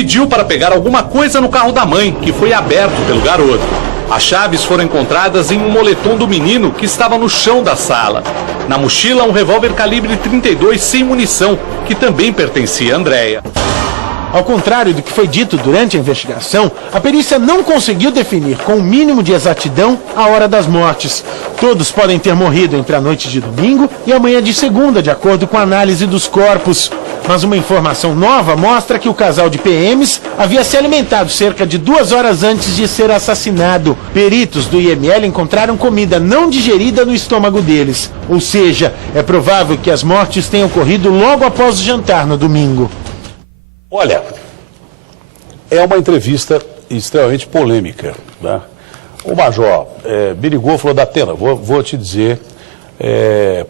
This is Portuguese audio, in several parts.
pediu para pegar alguma coisa no carro da mãe, que foi aberto pelo garoto. As chaves foram encontradas em um moletom do menino que estava no chão da sala. Na mochila, um revólver calibre 32 sem munição, que também pertencia a Andréia. Ao contrário do que foi dito durante a investigação, a perícia não conseguiu definir com o mínimo de exatidão a hora das mortes. Todos podem ter morrido entre a noite de domingo e a manhã de segunda, de acordo com a análise dos corpos. Mas uma informação nova mostra que o casal de PMs havia se alimentado cerca de 2 horas antes de ser assassinado. Peritos do IML encontraram comida não digerida no estômago deles. Ou seja, é provável que as mortes tenham ocorrido logo após o jantar no domingo. Olha, é uma entrevista extremamente polêmica, né? O Major Birigol falou da Atena, vou te dizer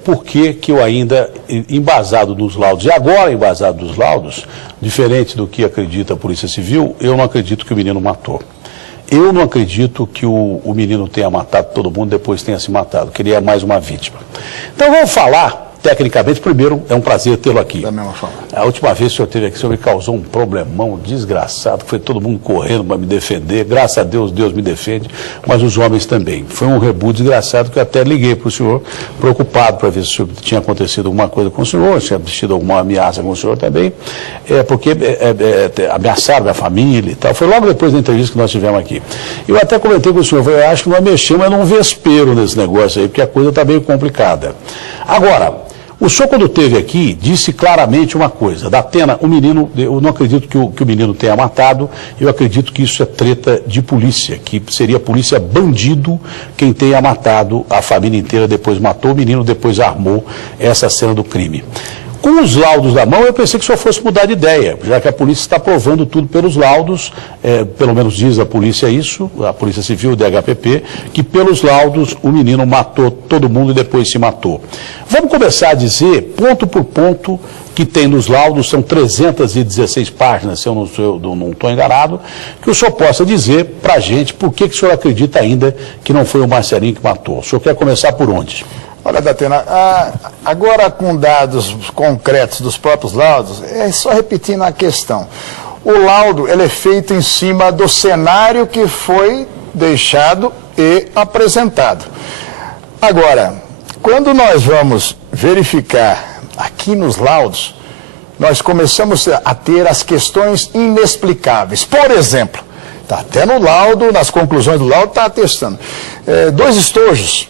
por que eu ainda, embasado nos laudos, e agora embasado nos laudos, diferente do que acredita a Polícia Civil, eu não acredito que o menino matou. Eu não acredito que o menino tenha matado todo mundo, depois tenha se matado, que ele é mais uma vítima. Então vamos falar. Tecnicamente, primeiro, é um prazer tê-lo aqui. Da mesma forma. A última vez que o senhor esteve aqui, o senhor me causou um problemão desgraçado, foi todo mundo correndo para me defender. Graças a Deus, Deus me defende, mas os homens também. Foi um rebu desgraçado que eu até liguei para o senhor, preocupado para ver se o senhor tinha acontecido alguma coisa com o senhor, se tinha tido alguma ameaça com o senhor também, porque ameaçaram a família e tal. Foi logo depois da entrevista que nós tivemos aqui. Eu até comentei com o senhor, eu acho que nós mexemos num vespeiro nesse negócio aí, porque a coisa está meio complicada. Agora, o senhor, quando esteve aqui, disse claramente uma coisa. Da Atena, o menino, eu não acredito que o menino tenha matado, eu acredito que isso é treta de polícia, que seria polícia bandido quem tenha matado a família inteira, depois matou o menino, depois armou essa cena do crime. Com os laudos na mão, eu pensei que o senhor fosse mudar de ideia, já que a polícia está provando tudo pelos laudos, pelo menos diz a polícia isso, a Polícia Civil, o DHPP, que pelos laudos o menino matou todo mundo e depois se matou. Vamos começar a dizer, ponto por ponto, que tem nos laudos, são 316 páginas, se eu não estou enganado, que o senhor possa dizer para a gente por que o senhor acredita ainda que não foi o Marcelinho que matou. O senhor quer começar por onde? Olha, Datena, agora com dados concretos dos próprios laudos, é só repetindo a questão. O laudo ele é feito em cima do cenário que foi deixado e apresentado. Agora, quando nós vamos verificar aqui nos laudos, nós começamos a ter as questões inexplicáveis. Por exemplo, está até no laudo, nas conclusões do laudo, está atestando. 2 estojos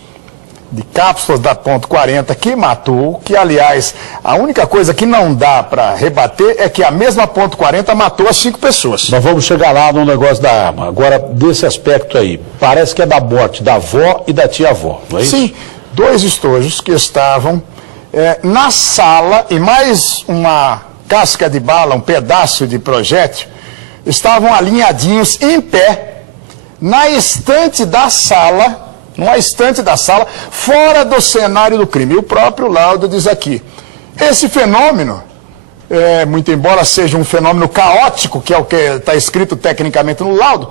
de cápsulas da ponto .40 que matou, que aliás, a única coisa que não dá para rebater é que a mesma ponto .40 matou as 5 pessoas. Nós vamos chegar lá no negócio da arma. Agora, desse aspecto aí, parece que é da morte da avó e da tia-avó, não é isso? Sim, 2 estojos que estavam na sala e mais uma casca de bala, um pedaço de projétil, estavam alinhadinhos em pé na estante da sala, numa estante da sala, fora do cenário do crime. E o próprio laudo diz aqui, esse fenômeno, muito embora seja um fenômeno caótico, que é o que está escrito tecnicamente no laudo,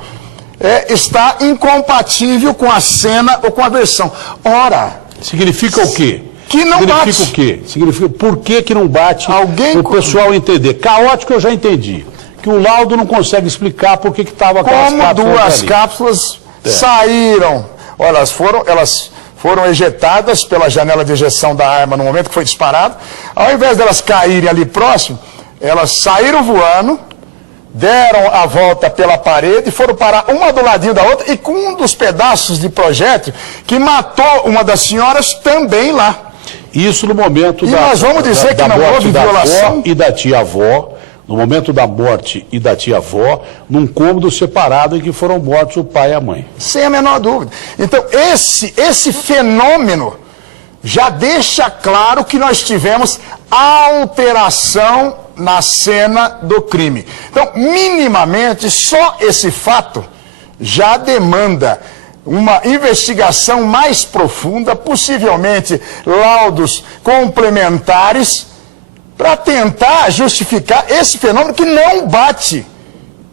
está incompatível com a cena ou com a versão. Ora... Significa o quê? Que não Significa bate. O quê? Significa por que não bate Alguém... para o pessoal entender. Caótico eu já entendi. Que o laudo não consegue explicar por que estava aquelas como cápsulas 2 ali. cápsulas saíram. Olha, elas foram ejetadas pela janela de ejeção da arma no momento que foi disparado. Ao invés delas caírem ali próximo, elas saíram voando, deram a volta pela parede e foram parar uma do ladinho da outra e com um dos pedaços de projétil que matou uma das senhoras também lá. Isso no momento nós vamos dizer que não houve violação e da tia-avó, no momento da morte e da tia-avó, num cômodo separado em que foram mortos o pai e a mãe. Sem a menor dúvida. Então, esse fenômeno já deixa claro que nós tivemos alteração na cena do crime. Então, minimamente, só esse fato já demanda uma investigação mais profunda, possivelmente laudos complementares, para tentar justificar esse fenômeno que não bate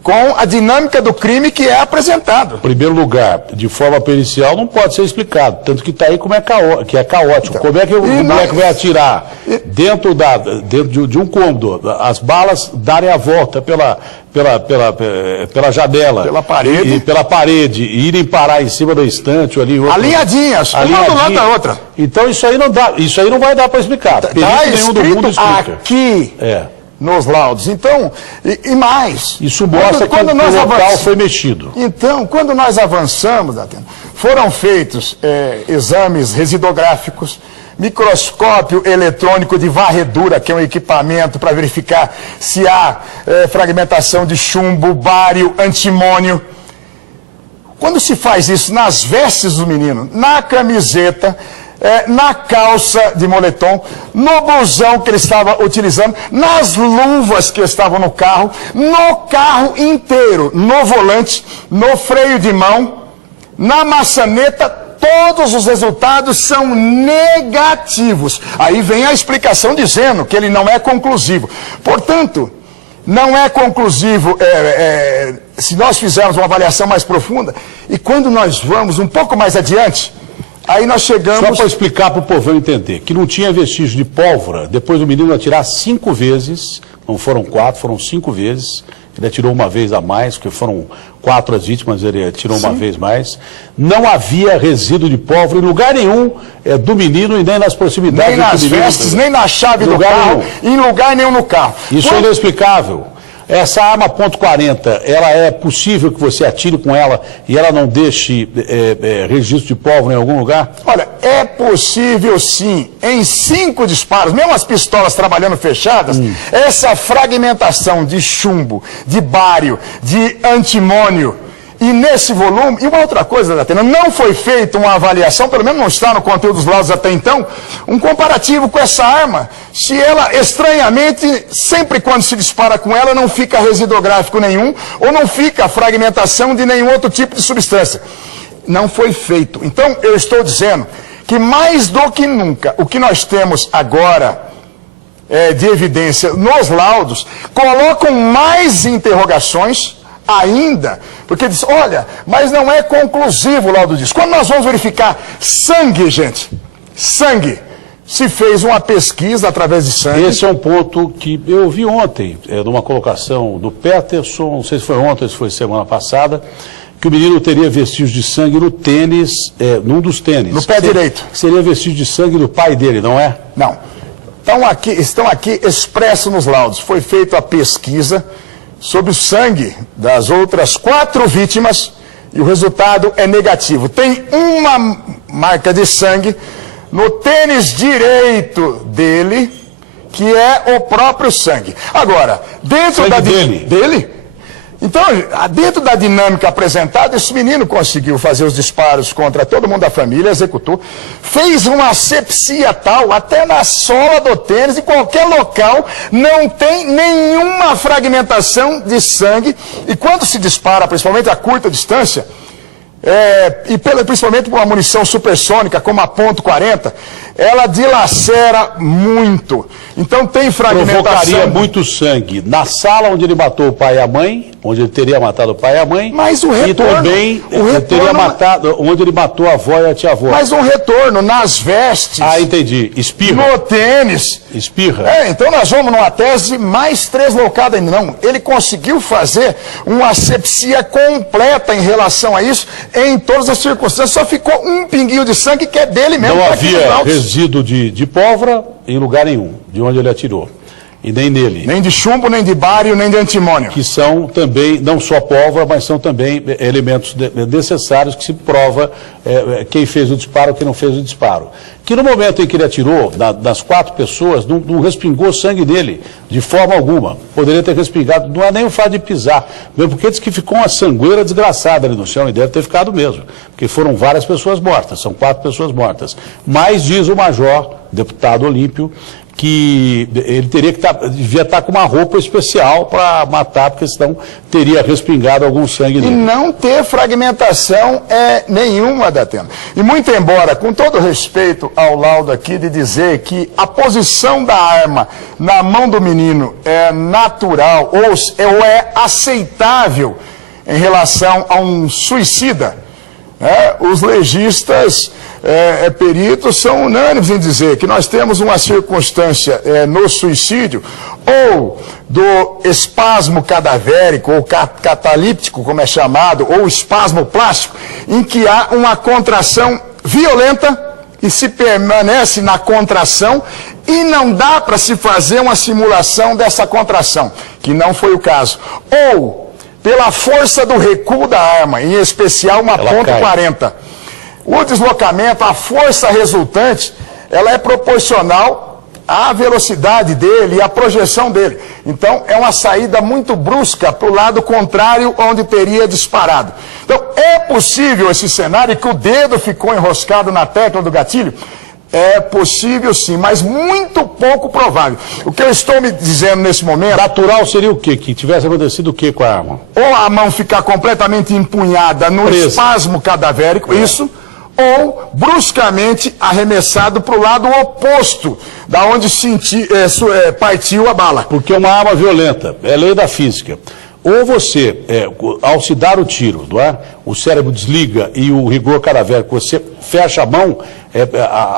com a dinâmica do crime que é apresentado. Em primeiro lugar, de forma pericial, não pode ser explicado. Tanto que está aí como que é caótico. Então, como é que o moleque vai atirar dentro de um cômodo, as balas darem a volta pela janela, pela parede, e irem parar em cima da estante ali, alinhadinhas, uma do lado da outra. Então isso aí não vai dar para explicar. Está escrito aqui nos laudos. Então, e mais. Isso mostra quando o local foi mexido. Então, quando nós avançamos, Datena, foram feitos exames residográficos, microscópio eletrônico de varredura, que é um equipamento para verificar se há fragmentação de chumbo, bário, antimônio. Quando se faz isso nas vestes do menino, na camiseta, na calça de moletom, no blusão que ele estava utilizando, nas luvas que estavam no carro inteiro, no volante, no freio de mão, na maçaneta, todos os resultados são negativos. Aí vem a explicação dizendo que ele não é conclusivo. Portanto, não é conclusivo se nós fizermos uma avaliação mais profunda. E quando nós vamos um pouco mais adiante, aí nós chegamos... Só para explicar para o povão entender, que não tinha vestígio de pólvora, depois do menino atirar 5 vezes, não foram 4, foram 5 vezes, ele atirou uma vez a mais, porque foram 4 as vítimas, ele atirou uma vez mais. Não havia resíduo de pólvora em lugar nenhum do menino e nem nas proximidades. Nem nas vestes, nem na chave do carro, em lugar nenhum no carro. Isso é inexplicável. Essa arma .40, ela é possível que você atire com ela e ela não deixe registro de pólvora em algum lugar? Olha, é possível sim, em 5 disparos, mesmo as pistolas trabalhando fechadas, essa fragmentação de chumbo, de bário, de antimônio, e nesse volume, e uma outra coisa, Datena, não foi feita uma avaliação, pelo menos não está no conteúdo dos laudos até então, um comparativo com essa arma, se ela, estranhamente, sempre quando se dispara com ela, não fica residográfico nenhum, ou não fica fragmentação de nenhum outro tipo de substância. Não foi feito. Então, eu estou dizendo que mais do que nunca, o que nós temos agora de evidência nos laudos, colocam mais interrogações ainda, porque diz, olha, mas não é conclusivo o laudo disso. Quando nós vamos verificar sangue, gente, sangue, se fez uma pesquisa através de sangue. Esse é um ponto que eu vi ontem, numa colocação do Peterson, não sei se foi ontem ou se foi semana passada, que o menino teria vestígios de sangue no tênis, num dos tênis. No pé direito. Seria vestígio de sangue do pai dele, não é? Não. Estão aqui expressos nos laudos. Foi feita a pesquisa sobre o sangue das outras 4 vítimas e o resultado é negativo. Tem uma marca de sangue no tênis direito dele, que é o próprio sangue. Agora, dentro dele? Então, dentro da dinâmica apresentada, esse menino conseguiu fazer os disparos contra todo mundo da família, executou, fez uma asepsia tal, até na sola do tênis, em qualquer local, não tem nenhuma fragmentação de sangue, e quando se dispara, principalmente a curta distância, principalmente com uma munição supersônica, como a .40, ela dilacera muito. Então tem fragmentação. Provocaria muito sangue na sala onde ele matou o pai e a mãe, onde ele teria matado o pai e a mãe. Mas o retorno, e também teria matado onde ele matou a avó e a tia-avó. Mas um retorno nas vestes. Ah, entendi. Espirra. No tênis. Espirra. Então nós vamos numa tese mais 3 locadas ainda. Não, ele conseguiu fazer uma asepsia completa em relação a isso, em todas as circunstâncias. Só ficou um pinguinho de sangue que é dele mesmo. Não havia resíduo de pólvora em lugar nenhum, de onde ele atirou. E nem nele. Nem de chumbo, nem de bário, nem de antimônio. Que são também, não só pólvora, mas são também elementos necessários que se prova quem fez o disparo ou quem não fez o disparo. Que no momento em que ele atirou, das 4 pessoas, não respingou sangue dele, de forma alguma. Poderia ter respingado, não é nem o fato de pisar, mesmo porque diz que ficou uma sangueira desgraçada ali no chão, e deve ter ficado mesmo, porque foram várias pessoas mortas, são 4 pessoas mortas. Mas diz o major, deputado Olímpio, que ele devia estar com uma roupa especial para matar, porque senão teria respingado algum sangue nele. E não ter fragmentação nenhuma, Datena. E muito embora, com todo respeito ao laudo aqui, de dizer que a posição da arma na mão do menino é natural ou é aceitável em relação a um suicida, os legistas peritos são unânimes em dizer que nós temos uma circunstância no suicídio ou do espasmo cadavérico ou catalíptico, como é chamado, ou espasmo plástico, em que há uma contração violenta e se permanece na contração e não dá para se fazer uma simulação dessa contração, que não foi o caso. Ou pela força do recuo da arma, em especial uma ponto .40. O deslocamento, a força resultante, ela é proporcional à velocidade dele e à projeção dele. Então, é uma saída muito brusca para o lado contrário, onde teria disparado. Então, é possível esse cenário que o dedo ficou enroscado na tecla do gatilho? É possível sim, mas muito pouco provável. O que eu estou me dizendo nesse momento... Natural seria o quê? Que tivesse acontecido o quê com a arma? Ou a mão ficar completamente empunhada no espasmo cadavérico, isso... ou bruscamente arremessado para o lado oposto, da onde partiu a bala. Porque é uma arma violenta, é lei da física. Ou você, ao se dar o tiro, não é? O cérebro desliga e o rigor cadavérico, você fecha a mão,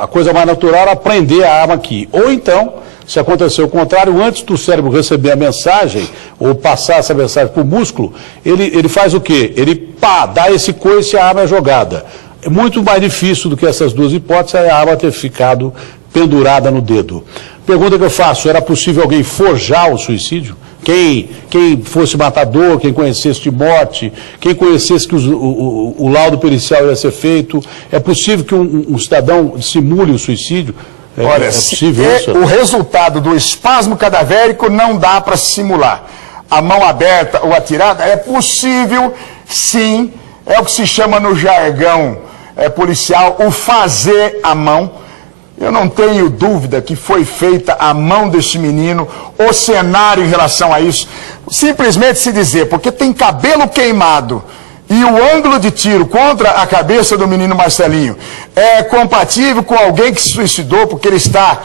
a coisa mais natural era prender a arma aqui. Ou então, se acontecer o contrário, antes do cérebro receber a mensagem, ou passar essa mensagem para o músculo, ele faz o quê? Ele dá esse coice e a arma é jogada. É muito mais difícil do que essas duas hipóteses, a arma ter ficado pendurada no dedo. Pergunta que eu faço, era possível alguém forjar o suicídio? Quem fosse matador, quem conhecesse de morte, quem conhecesse que o laudo pericial ia ser feito, é possível que um cidadão simule o suicídio? Olha, é possível isso? O resultado do espasmo cadavérico não dá para simular. A mão aberta ou atirada é possível, sim, é o que se chama no jargão policial o fazer à mão. Eu não tenho dúvida que foi feita à mão desse menino, o cenário em relação a isso. Simplesmente se dizer, porque tem cabelo queimado e o ângulo de tiro contra a cabeça do menino Marcelinho é compatível com alguém que se suicidou porque ele está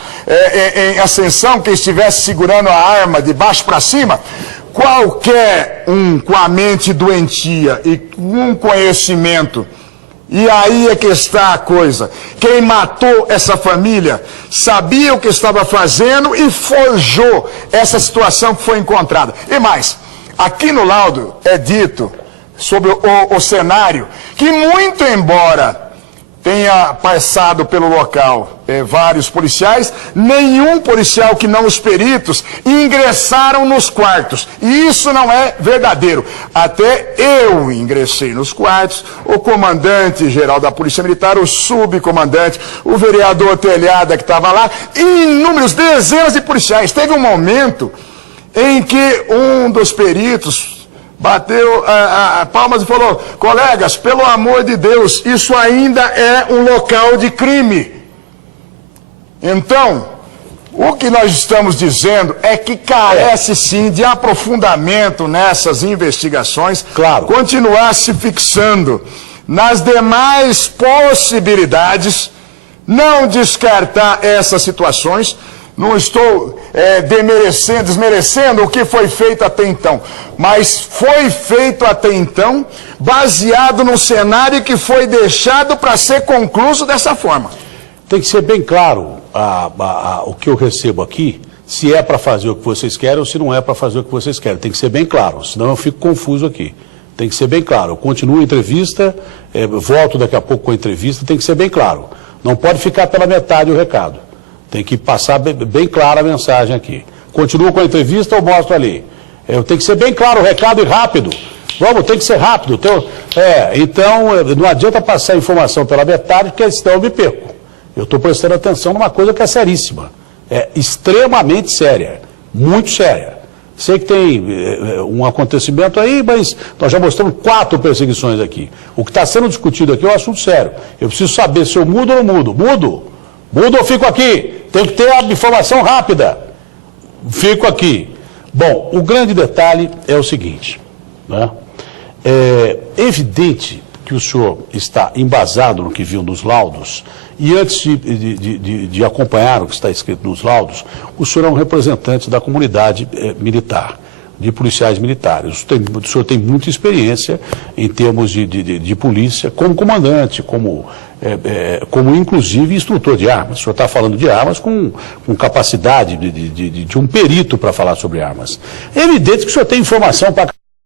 em ascensão, que estivesse segurando a arma de baixo para cima. Qualquer um com a mente doentia e com conhecimento, e aí é que está a coisa. Quem matou essa família sabia o que estava fazendo e forjou essa situação que foi encontrada. E mais, aqui no laudo é dito sobre o cenário que, muito embora tenha passado pelo local vários policiais, nenhum policial que não os peritos ingressaram nos quartos. E isso não é verdadeiro. Até eu ingressei nos quartos, o comandante-geral da Polícia Militar, o subcomandante, o vereador Telhada que estava lá, e inúmeros, dezenas de policiais. Teve um momento em que um dos peritos bateu palmas e falou: colegas, pelo amor de Deus, isso ainda é um local de crime. Então, o que nós estamos dizendo é que carece sim de aprofundamento nessas investigações, claro, continuar se fixando nas demais possibilidades, não descartar essas situações. Não estou desmerecendo o que foi feito até então, mas foi feito até então baseado num cenário que foi deixado para ser concluído dessa forma. Tem que ser bem claro o que eu recebo aqui, se é para fazer o que vocês querem ou se não é para fazer o que vocês querem. Tem que ser bem claro, senão eu fico confuso aqui. Tem que ser bem claro. Eu continuo a entrevista, volto daqui a pouco com a entrevista, tem que ser bem claro. Não pode ficar pela metade o recado. Tem que passar bem clara a mensagem aqui. Continuo com a entrevista ou mostro ali? Tem que ser bem claro o recado e rápido. Vamos, tem que ser rápido. Então, não adianta passar a informação pela metade, porque senão eu me perco. Eu estou prestando atenção numa coisa que é seríssima. É extremamente séria. Muito séria. Sei que tem um acontecimento aí, mas nós já mostramos 4 perseguições aqui. O que está sendo discutido aqui é um assunto sério. Eu preciso saber se eu mudo ou não mudo. Mudo? Muda ou fico aqui? Tenho que ter a informação rápida. Fico aqui. Bom, o grande detalhe é o seguinte, né? É evidente que o senhor está embasado no que viu nos laudos, e antes de acompanhar o que está escrito nos laudos, o senhor é um representante da comunidade militar, de policiais militares. O senhor tem muita experiência em termos de polícia, como comandante, como inclusive instrutor de armas. O senhor está falando de armas com capacidade de um perito para falar sobre armas. É evidente que o senhor tem informação para